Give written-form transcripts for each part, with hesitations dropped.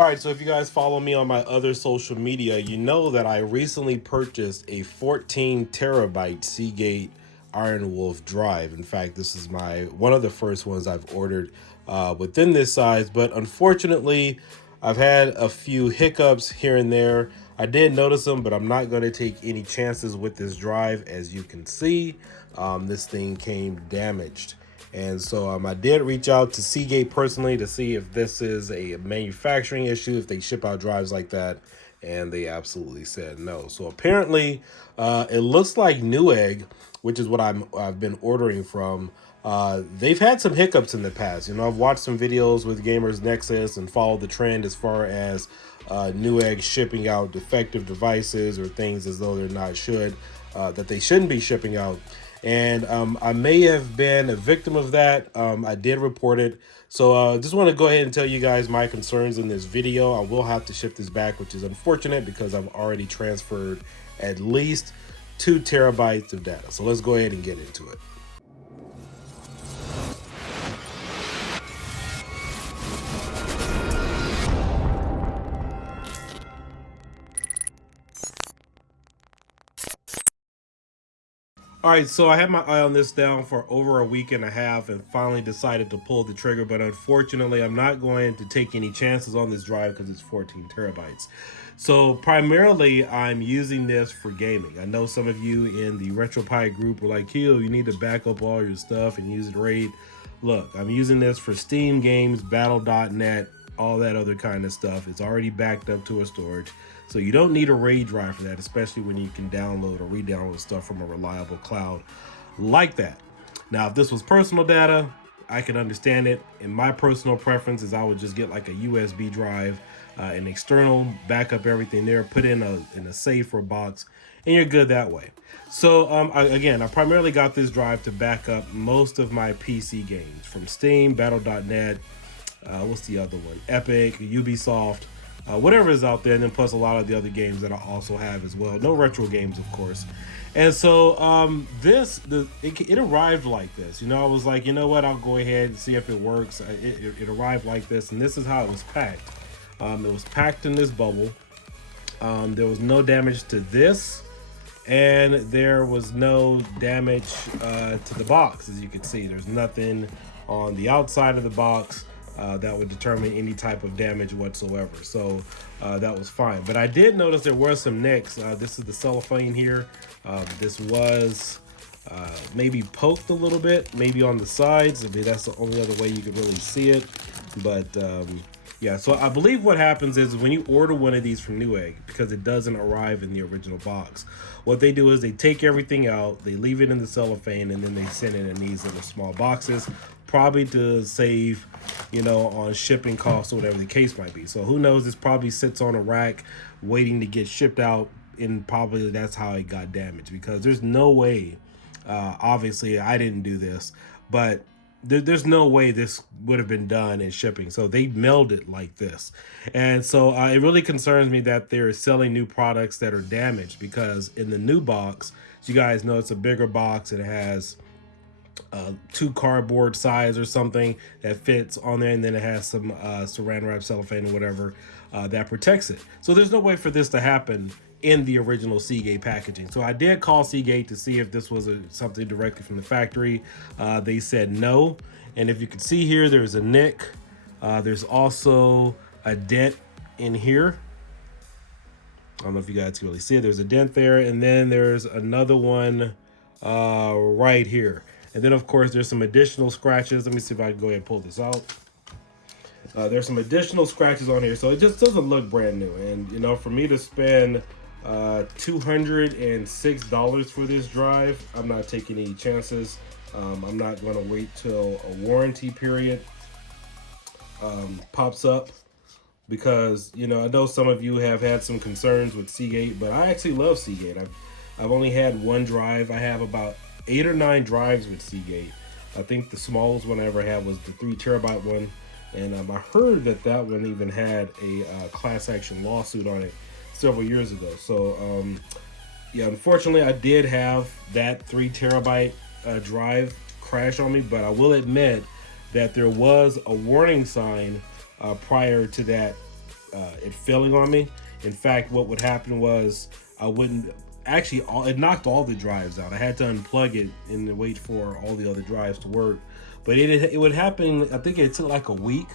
All right, so if you guys follow me on my other social media, you know that I recently purchased a 14 terabyte Seagate ironwolf drive. In fact, this is one of the first ones I've ordered within this size, but unfortunately, I've had a few hiccups here and there. I did notice them, but I'm not going to take any chances with this drive. As you can see, this thing came damaged. And so I did reach out to Seagate personally to see if this is a manufacturing issue, if they ship out drives like that, and they absolutely said no. So apparently, it looks like Newegg, which is what I've been ordering from. They've had some hiccups in the past. You know, I've watched some videos with Gamers Nexus and followed the trend as far as Newegg shipping out defective devices or things as though they're not that they shouldn't be shipping out. And I may have been a victim of that. I did report it. So just want to go ahead and tell you guys my concerns in this video. I will have to ship this back, which is unfortunate because I've already transferred at least 2 terabytes of data. So let's go ahead and get into it. All right, so I had my eye on this down for over a week and a half and finally decided to pull the trigger, but unfortunately I'm not going to take any chances on this drive because it's 14 terabytes. So primarily I'm using this for gaming. I know some of you in the retropie group were like, Keo, you need to back up all your stuff and use it RAID. Look, I'm using this for Steam games, battle.net, all that other kind of stuff. It's already backed up to a storage. So you don't need a RAID drive for that, especially when you can download or re-download stuff from a reliable cloud like that. Now, if this was personal data, I can understand it. In my personal preference is I would just get like a USB drive, an external, back up everything there, put in a safe or box, and you're good that way. So I primarily got this drive to back up most of my PC games from Steam, battle.net, what's the other one? Epic, Ubisoft, whatever is out there, and then plus a lot of the other games that I also have as well. No retro games, of course. And so it arrived like this. You know, I was like, you know what? I'll go ahead and see if it works. It arrived like this, and this is how it was packed. It was packed in this bubble. There was no damage to this, and there was no damage to the box. As you can see, there's nothing on the outside of the box that would determine any type of damage whatsoever. So that was fine. But I did notice there were some nicks. This is the cellophane here. This was maybe poked a little bit, maybe on the sides. I mean, that's the only other way you could really see it. But yeah, so I believe what happens is when you order one of these from Newegg, because it doesn't arrive in the original box, what they do is they take everything out, they leave it in the cellophane, and then they send it in these little small boxes, probably to save, you know, on shipping costs or whatever the case might be. So who knows, this probably sits on a rack waiting to get shipped out, and probably that's how it got damaged, because there's no way, obviously I didn't do this, but there's no way this would have been done in shipping. So they mailed it like this. And so it really concerns me that they're selling new products that are damaged, because in the new box, as you guys know, it's a bigger box. It has 2 cardboard size or something that fits on there, and then it has some saran wrap, cellophane, or whatever that protects it. So there's no way for this to happen in the original Seagate packaging. So I did call Seagate to see if this was something directly from the factory. They said no. And if you can see here, there's a nick. There's also a dent in here. I don't know if you guys can really see it. There's a dent there, and then there's another one right here. And then of course there's some additional scratches. Let me see if I can go ahead and pull this out. There's some additional scratches on here, so it just doesn't look brand new. And you know, for me to spend $206 for this drive, I'm not taking any chances. I'm not going to wait till a warranty period pops up, because you know, I know some of you have had some concerns with Seagate, but I actually love Seagate. I've only had one drive. I have about 8 or 9 drives with Seagate. I think the smallest one I ever had was the 3 terabyte one, and I heard that one even had a class action lawsuit on it several years ago. So yeah, unfortunately I did have that 3 terabyte drive crash on me, but I will admit that there was a warning sign prior to that it failing on me. In fact, what would happen was I wouldn't actually, it knocked all the drives out. I had to unplug it and wait for all the other drives to work. But it would happen, I think it took like a week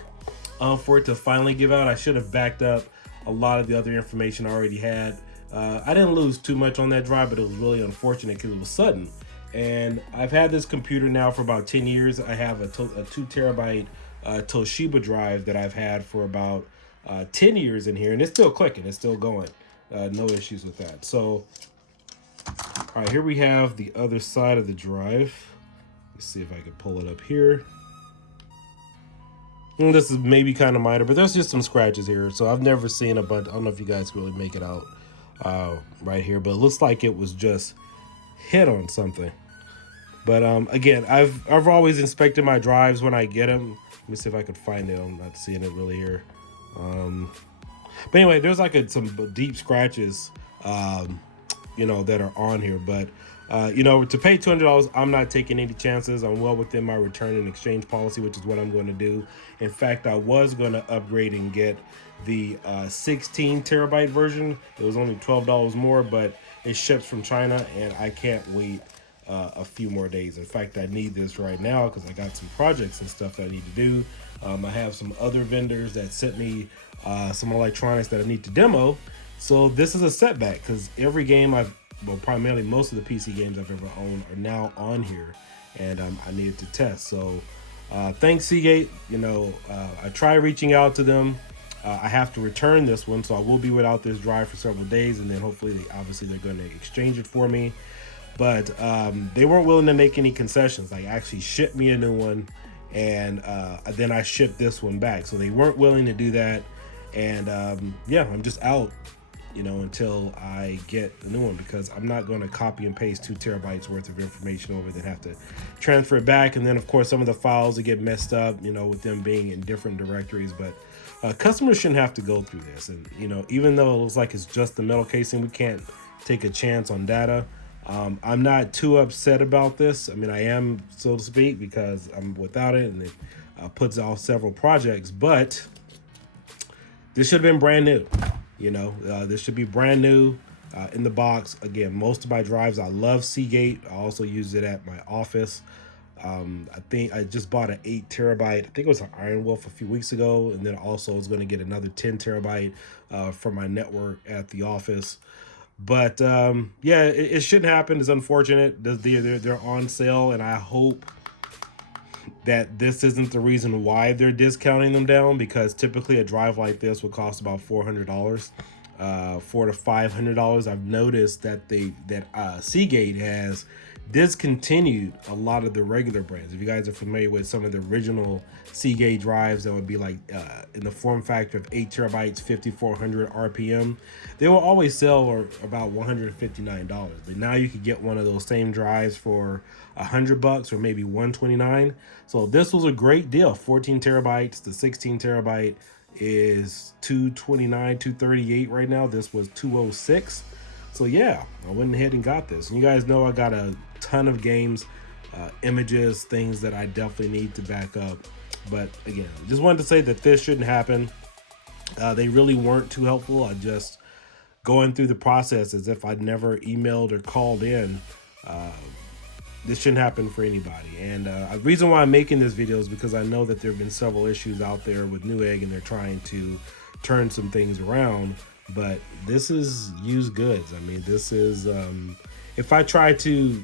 for it to finally give out. I should have backed up a lot of the other information I already had. I didn't lose too much on that drive, but it was really unfortunate because it was sudden. And I've had this computer now for about 10 years. I have a 2 terabyte Toshiba drive that I've had for about 10 years in here, and it's still clicking, it's still going. No issues with that. So, all right, here we have the other side of the drive. Let's see if I can pull it up here. And this is maybe kind of minor, but there's just some scratches here. So I've never seen a bunch. I don't know if you guys can really make it out right here, but it looks like it was just hit on something. But again, I've always inspected my drives when I get them. Let me see if I could find it. I'm not seeing it really here. But anyway, there's like some deep scratches, you know, that are on here. But you know, to pay $200, I'm not taking any chances. I'm well within my return and exchange policy, which is what I'm going to do. In fact, I was going to upgrade and get the 16 terabyte version. It was only $12 more, but it ships from China, and I can't wait a few more days. In fact, I need this right now because I got some projects and stuff that I need to do. I have some other vendors that sent me some electronics that I need to demo. So this is a setback because every game well, primarily most of the PC games I've ever owned are now on here, and I needed to test. So thanks, Seagate. You know, I try reaching out to them. I have to return this one, so I will be without this drive for several days, and then hopefully, obviously, they're going to exchange it for me. But they weren't willing to make any concessions. Like, actually ship me a new one, and then I shipped this one back. So they weren't willing to do that, and yeah, I'm just out, you know, until I get the new one, because I'm not going to copy and paste 2 terabytes worth of information over, then have to transfer it back. And then, of course, some of the files that get messed up, you know, with them being in different directories. But customers shouldn't have to go through this. And, you know, even though it looks like it's just the metal casing, we can't take a chance on data. I'm not too upset about this. I mean, I am, so to speak, because I'm without it, and it puts off several projects. But this should have been brand new. You know, this should be brand new in the box. Again, most of my drives, I love Seagate. I also use it at my office. I think I just bought an 8 terabyte. I think it was an ironwolf a few weeks ago. And then also I was going to get another 10 terabyte for my network at the office. But yeah, it shouldn't happen. It's unfortunate. They're on sale, and I hope that this isn't the reason why they're discounting them down, because typically a drive like this would cost about $400, $400 to $500. I've noticed that Seagate has discontinued a lot of the regular brands. If you guys are familiar with some of the original Seagate drives that would be like in the form factor of 8 terabytes, 5400 RPM, they will always sell for about $159. But now you could get one of those same drives for $100 or maybe $129. So this was a great deal. 14 terabytes, the 16 terabyte is $229, $238 right now. This was $206. So yeah, I went ahead and got this. And you guys know I got a ton of games, images, things that I definitely need to back up. But again, just wanted to say that this shouldn't happen. They really weren't too helpful. I just going through the process as if I'd never emailed or called in. This shouldn't happen for anybody. And the reason why I'm making this video is because I know that there have been several issues out there with Newegg, and they're trying to turn some things around. But this is used goods. I mean, this is, if I tried to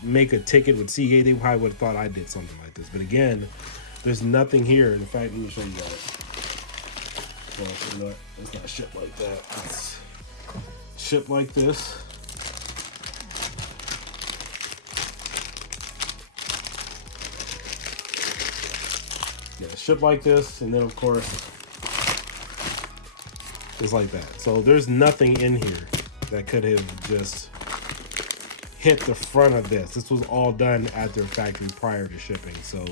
make a ticket with Seagate, they probably would have thought I did something like this. But again, there's nothing here. In fact, let me show you guys. Well, you know what? It's not shipped like that. It's shipped like this. Yeah, shipped like this. And then, of course, it's like that. So there's nothing in here that could have just hit the front of this. This was all done at their factory prior to shipping. So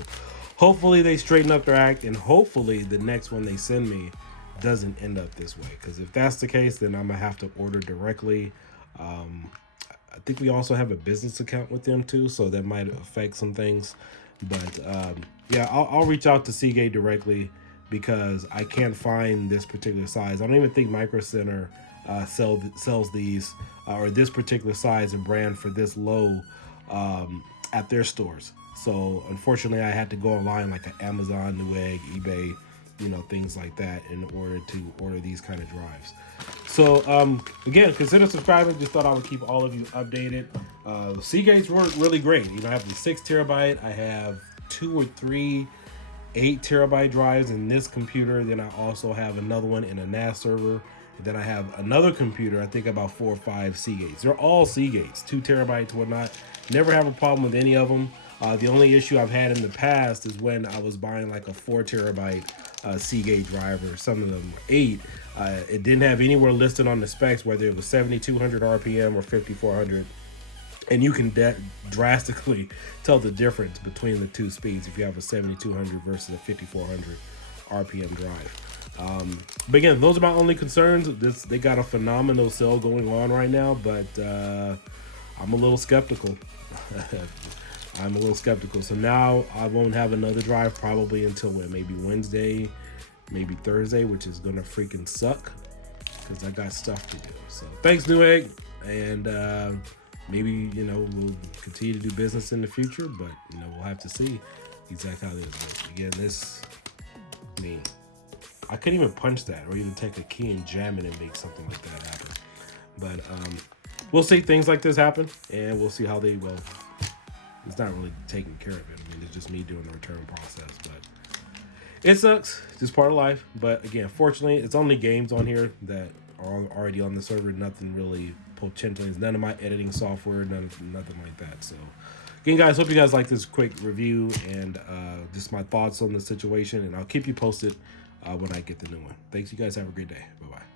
hopefully they straighten up their act, and hopefully the next one they send me doesn't end up this way. Because if that's the case, then I'm gonna have to order directly. I think we also have a business account with them too, so that might affect some things. But yeah, I'll reach out to Seagate directly because I can't find this particular size. I don't even think Micro Center sells these or this particular size and brand for this low at their stores. So unfortunately, I had to go online like Amazon, Newegg, eBay, you know, things like that in order to order these kind of drives. So again, consider subscribing. Just thought I would keep all of you updated. Seagates work really great. You know, I have the 6 terabyte. I have 2 or 3 8 terabyte drives in this computer. Then I also have another one in a NAS server. And then I have another computer, I think about 4 or 5 Seagates. They're all Seagates, 2 terabytes, whatnot. Never have a problem with any of them. The only issue I've had in the past is when I was buying like a 4 terabyte Seagate drive, or some of them 8. It didn't have anywhere listed on the specs whether it was 7200 RPM or 5400. And you can drastically tell the difference between the two speeds if you have a 7200 versus a 5400 RPM drive. But again, those are my only concerns. They got a phenomenal sale going on right now, but I'm a little skeptical. I'm a little skeptical. So now I won't have another drive probably until maybe Wednesday, maybe Thursday, which is gonna freaking suck because I got stuff to do. So thanks, Newegg, and maybe, you know, we'll continue to do business in the future, but, you know, we'll have to see exactly how this works. Again, I mean, I couldn't even punch that or even take a key and jam it and make something like that happen. But we'll see things like this happen, and we'll see how they, well, it's not really taking care of it. I mean, it's just me doing the return process, but it sucks. It's just part of life. But again, fortunately, it's only games on here that are already on the server. Nothing really potentially, none of my editing software, nothing like that. So again, guys, hope you guys like this quick review and just my thoughts on the situation, and I'll keep you posted when I get the new one. Thanks, you guys. Have a great day. Bye-bye.